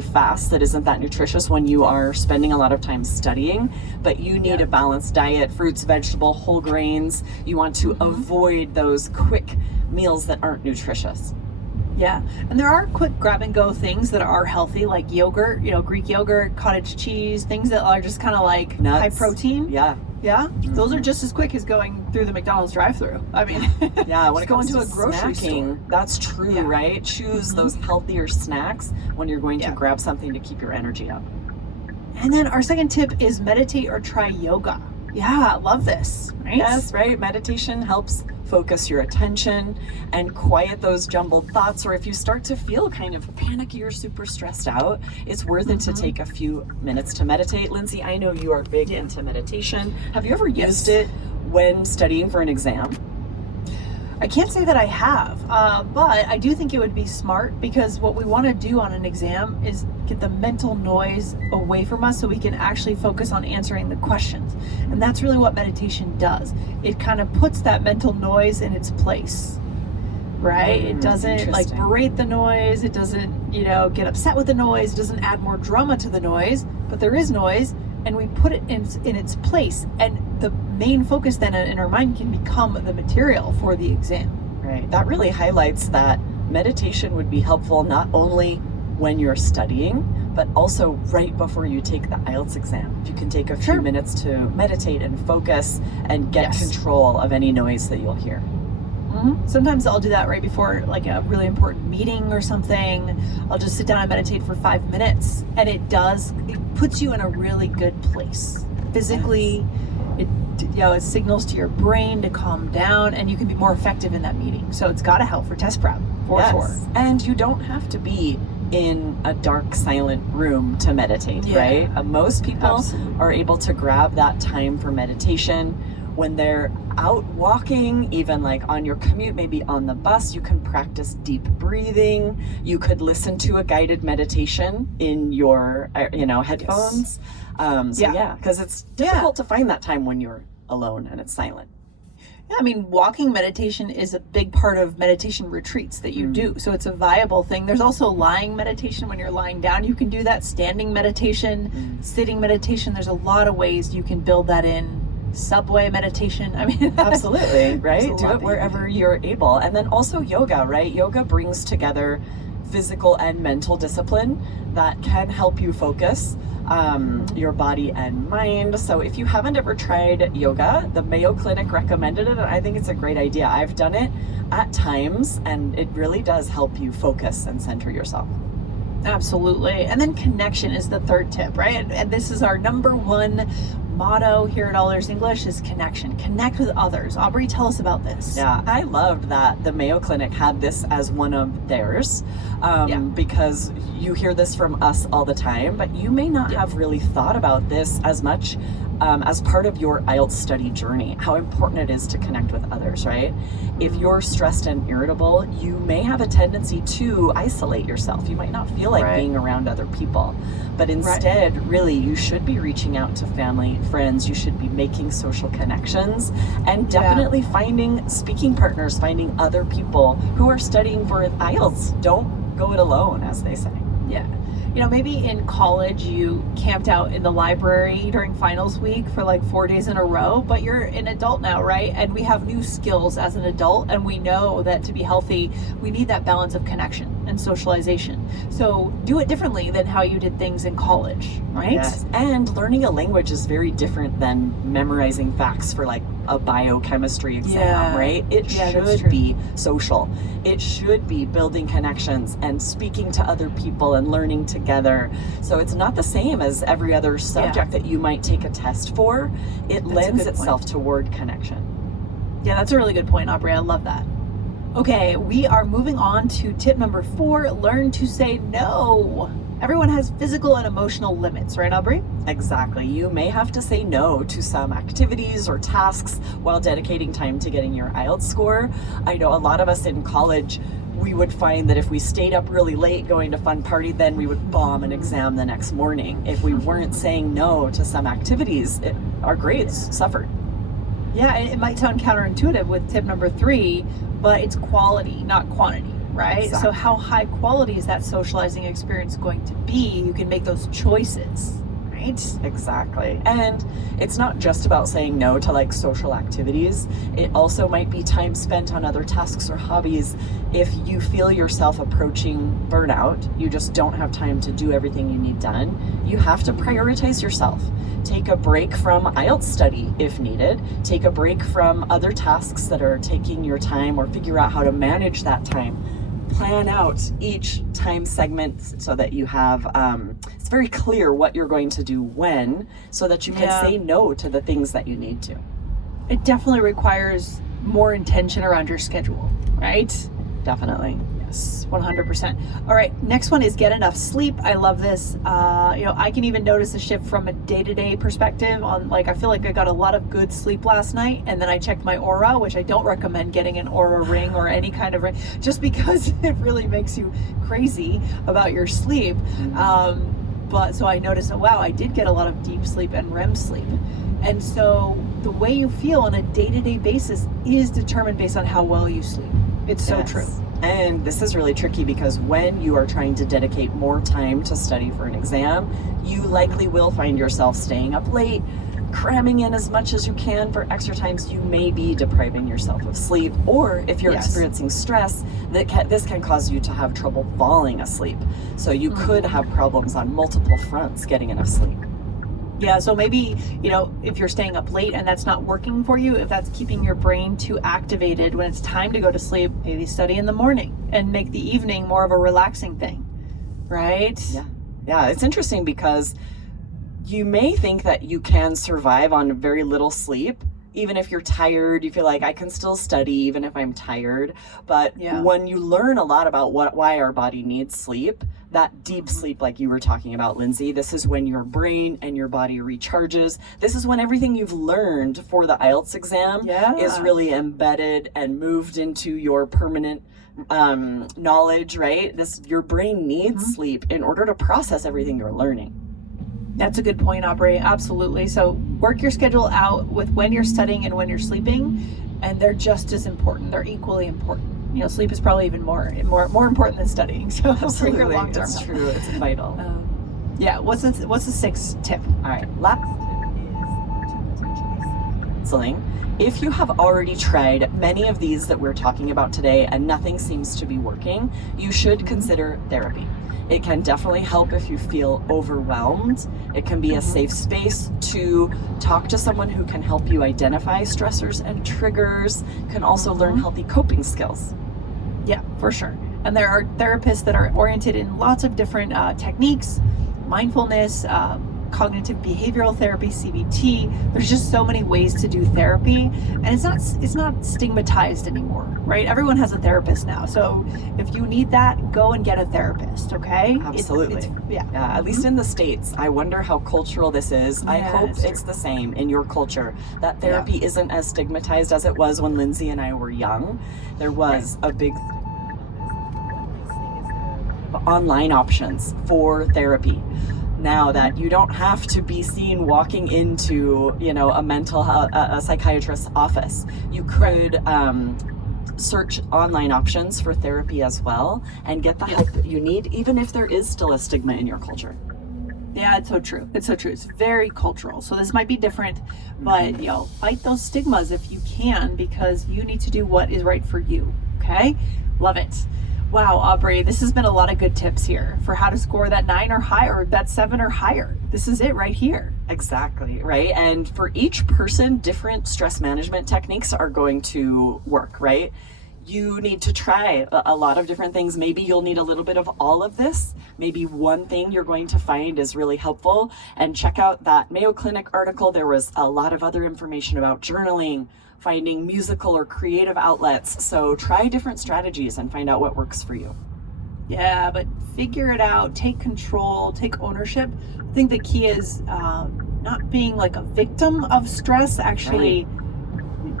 fast that isn't that nutritious when you are spending a lot of time studying, but you need a balanced diet, fruits, vegetable, whole grains. You want to avoid those quick meals that aren't nutritious. Yeah, and there are quick grab and go things that are healthy, like yogurt, Greek yogurt, cottage cheese, things that are just kind of like nuts, high protein. Yeah. Yeah, those are just as quick as going through the McDonald's drive-thru. I mean, yeah, when it comes to a grocery store, that's true, right? Choose those healthier snacks when you're going to grab something to keep your energy up. And then our second tip is meditate or try yoga. Yeah, I love this, right? Yes, right. Meditation helps focus your attention and quiet those jumbled thoughts. Or if you start to feel kind of panicky or super stressed out, it's worth it to take a few minutes to meditate. Lindsay, I know you are big into meditation. Have you ever used it when studying for an exam? I can't say that I have, but I do think it would be smart, because what we want to do on an exam is get the mental noise away from us so we can actually focus on answering the questions. And that's really what meditation does. It kind of puts that mental noise in its place, right? It doesn't like berate the noise. It doesn't, get upset with the noise. It doesn't add more drama to the noise, but there is noise, and we put it in its place. And the main focus then in our mind can become the material for the exam. Right. That really highlights that meditation would be helpful not only when you're studying, but also right before you take the IELTS exam. You can take a few minutes to meditate and focus and get control of any noise that you'll hear. Sometimes I'll do that right before like a really important meeting or something. I'll just sit down and meditate for 5 minutes, and it puts you in a really good place. Physically, it signals to your brain to calm down, and you can be more effective in that meeting. So it's got to help for test prep, for sure. And you don't have to be in a dark, silent room to meditate, right? Most people are able to grab that time for meditation when they're out walking, even like on your commute, maybe on the bus. You can practice deep breathing. You could listen to a guided meditation in your, headphones. Because it's difficult to find that time when you're alone and it's silent. Yeah, I mean, walking meditation is a big part of meditation retreats that you do. So it's a viable thing. There's also lying meditation when you're lying down. You can do that. Standing meditation, sitting meditation. There's a lot of ways you can build that in. Subway meditation. I mean, absolutely, right? Do it wherever you're able. And then also yoga, right? Yoga brings together physical and mental discipline that can help you focus your body and mind. So if you haven't ever tried yoga, the Mayo Clinic recommended it, and I think it's a great idea. I've done it at times, and it really does help you focus and center yourself. Absolutely. And then connection is the third tip, right? And this is our number one motto here at All Ears English is connection. Connect with others. Aubrey, tell us about this. Yeah, I loved that the Mayo Clinic had this as one of theirs because you hear this from us all the time, but you may not have really thought about this as much as part of your IELTS study journey, how important it is to connect with others, right? If you're stressed and irritable, you may have a tendency to isolate yourself. You might not feel like being around other people, but instead, really, you should be reaching out to family, friends. You should be making social connections, and definitely finding speaking partners, finding other people who are studying for IELTS. Don't go it alone, as they say. Yeah. Maybe in college you camped out in the library during finals week for like 4 days in a row, but you're an adult now, right? And we have new skills as an adult, and we know that to be healthy, we need that balance of connection and socialization. So do it differently than how you did things in college, right? Yes. And learning a language is very different than memorizing facts for like a biochemistry exam, right? It should be social. It should be building connections and speaking to other people and learning together. So it's not the same as every other subject that you might take a test for. It lends itself toward connection. Yeah, that's a really good point, Aubrey. I love that. Okay, we are moving on to tip number 4, learn to say no. Everyone has physical and emotional limits, right, Aubrey? Exactly. You may have to say no to some activities or tasks while dedicating time to getting your IELTS score. I know a lot of us in college, we would find that if we stayed up really late going to fun party, then we would bomb an exam the next morning. If we weren't saying no to some activities, our grades suffered. Yeah, it might sound counterintuitive with tip number 3, but it's quality, not quantity, right? Exactly. So how high quality is that socializing experience going to be? You can make those choices, right? Exactly. And it's not just about saying no to like social activities. It also might be time spent on other tasks or hobbies. If you feel yourself approaching burnout, you just don't have time to do everything you need done, you have to prioritize yourself. Take a break from IELTS study if needed. Take a break from other tasks that are taking your time, or figure out how to manage that time. Plan out each time segment so that you have, it's very clear what you're going to do when, so that you can say no to the things that you need to. It definitely requires more intention around your schedule, right? Definitely. Yes, 100%. All right, next one is get enough sleep. I love this. I can even notice a shift from a day-to-day perspective on, like, I feel like I got a lot of good sleep last night, and then I checked my Aura, which I don't recommend getting an Aura ring or any kind of ring, just because it really makes you crazy about your sleep. But so I noticed, wow, I did get a lot of deep sleep and REM sleep. And so the way you feel on a day-to-day basis is determined based on how well you sleep. It's so true. And this is really tricky, because when you are trying to dedicate more time to study for an exam, you likely will find yourself staying up late, cramming in as much as you can for extra times. You may be depriving yourself of sleep, or if you're experiencing stress, this can cause you to have trouble falling asleep. So you could have problems on multiple fronts getting enough sleep. Yeah, so maybe, if you're staying up late and that's not working for you, if that's keeping your brain too activated when it's time to go to sleep, maybe study in the morning and make the evening more of a relaxing thing, right? Yeah, it's interesting, because you may think that you can survive on very little sleep. Even if you're tired, you feel like I can still study even if I'm tired. But when you learn a lot about why our body needs sleep, that deep sleep like you were talking about, Lindsay, this is when your brain and your body recharges. This is when everything you've learned for the IELTS exam is really embedded and moved into your permanent knowledge, right? Your brain needs sleep in order to process everything you're learning. That's a good point, Aubrey. Absolutely. So work your schedule out with when you're studying and when you're sleeping, and they're just as important. They're equally important. Sleep is probably even more important than studying. So for your long term. It's true. It's vital. What's the sixth tip? All right. Last tip is counseling. If you have already tried many of these that we're talking about today and nothing seems to be working, you should consider therapy. It can definitely help if you feel overwhelmed. It can be a safe space to talk to someone who can help you identify stressors and triggers, can also learn healthy coping skills. Yeah, for sure. And there are therapists that are oriented in lots of different techniques, mindfulness, cognitive behavioral therapy, CBT. There's just so many ways to do therapy, and it's not stigmatized anymore, right? Everyone has a therapist now. So if you need that, go and get a therapist, okay? Absolutely. At least in the States. I wonder how cultural this is. I hope it's the same in your culture, that therapy isn't as stigmatized as it was when Lindsay and I were young. There was a big online options for therapy. Now that you don't have to be seen walking into, a psychiatrist's office. You could search online options for therapy as well and get the help that you need, even if there is still a stigma in your culture. Yeah, it's so true. It's so true. It's very cultural. So this might be different, but fight those stigmas if you can, because you need to do what is right for you. Okay? Love it. Wow, Aubrey, this has been a lot of good tips here for how to score that 9 or higher, that 7 or higher. This is it right here. Exactly, right? And for each person, different stress management techniques are going to work, right? You need to try a lot of different things. Maybe you'll need a little bit of all of this. Maybe one thing you're going to find is really helpful. And check out that Mayo Clinic article. There was a lot of other information about journaling, finding musical or creative outlets. So try different strategies and find out what works for you. Yeah, but figure it out, take control, take ownership. I think the key is not being like a victim of stress, actually.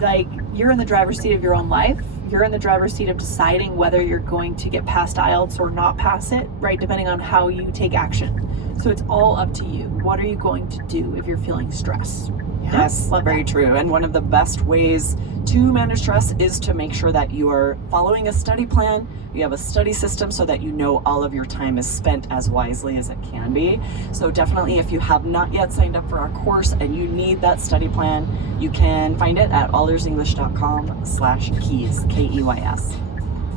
Like, you're in the driver's seat of your own life. You're in the driver's seat of deciding whether you're going to get past IELTS or not pass it, right? Depending on how you take action. So it's all up to you. What are you going to do if you're feeling stress? Yeah, Yes, very true. And one of the best ways to manage stress is to make sure that you are following a study plan. You have a study system so that you know all of your time is spent as wisely as it can be. So definitely, if you have not yet signed up for our course and you need that study plan, you can find it at allearsenglish.com/keys, Keys.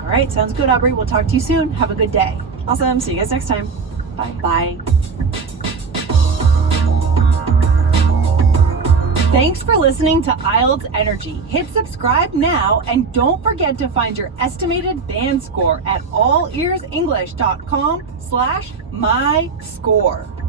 All right, sounds good, Aubrey. We'll talk to you soon. Have a good day. Awesome. See you guys next time. Bye. Bye. Thanks for listening to IELTS Energy. Hit subscribe now and don't forget to find your estimated band score at allearsenglish.com/myscore.